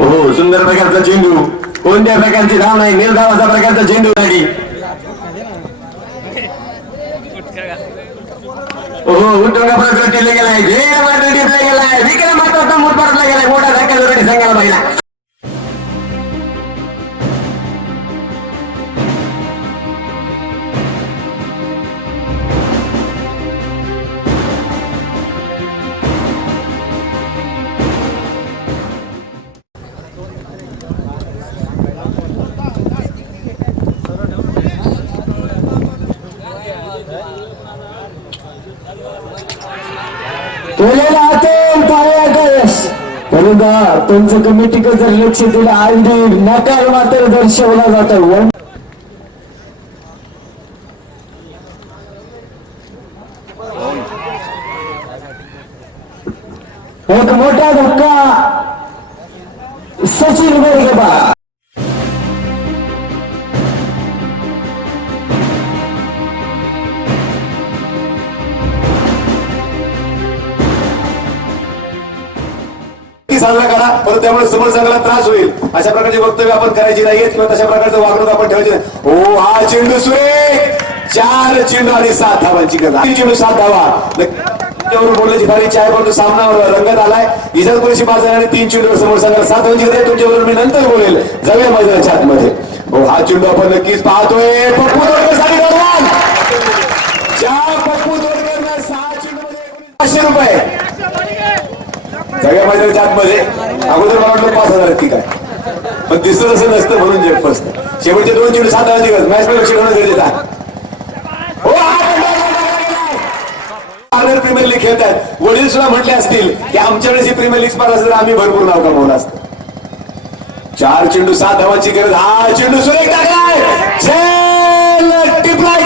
हो सुंदर प्रकारचा चेंडू, कोणत्या प्रकारची धाव नाही, निर्धावाचा प्रकारचा चेंडू नाही. हो उद्योगा प्रकार केले गेलाय, वेळ मात्र टिपला गेलाय, विक्रम मात्र मोठ परतला गेलाय, मोठा धक्का जोराने सांगायला पाहिला. त्यांचं कमिटीकडे जर लक्ष दिलं अगदी नकार मात्र दर्शवला जातो. एक मोठा धक्का सचिन गोलगोबा. साजरा करा, परंतु त्यामुळे समोर संघाला त्रास होईल अशा प्रकारचे वक्तव्य आपण करायची नाहीयेत किंवा तशा प्रकारचं वागणूक आपण ठेवायची नाही. हो हा चेंडू सुरेख, 4 चेंडू आणि 7 धावांची गरज. 3 चेंडू 7 धावा बोलण्याची फारीची आहे, परंतु सामना रंगत आलाय. इतर कोणीशी बाद झाल्याने 3 चेंडूवर समोर संघाला 7 धावांची गरज आहे. तुमच्याबरोबर मी नंतर बोलेल जाऊया मैदानाच्या आतमध्ये. हो हा चेंडू आपण नक्कीच पाहतोय. पप्पू दोडकरसाठी बरोबर ज्या पप्पू दोडकरनं 6 चेंडूमध्ये 500 रुपये सगळ्या मैदानाच्या आतमध्ये. अगोदर मला वाटलं 5000 ठीक आहे, पण दिसत असं नसतं म्हणून जग फसतं. शेवटचे 2 चेंडू 7 धावांची गरज. मॅच मध्ये लक्ष ठेवणं गरजेचं आहे. प्रीमियर लीग खेळतात, वडील सुद्धा म्हटले असतील की आमच्याकडे जी प्रीमियर लीग स्पर्धा असते आम्ही भरपूर नाव कमवलं असतं. 4 चेंडू 7 धावांची गरज. हा चेंडू सुरेख टाकलाय, टिपलाय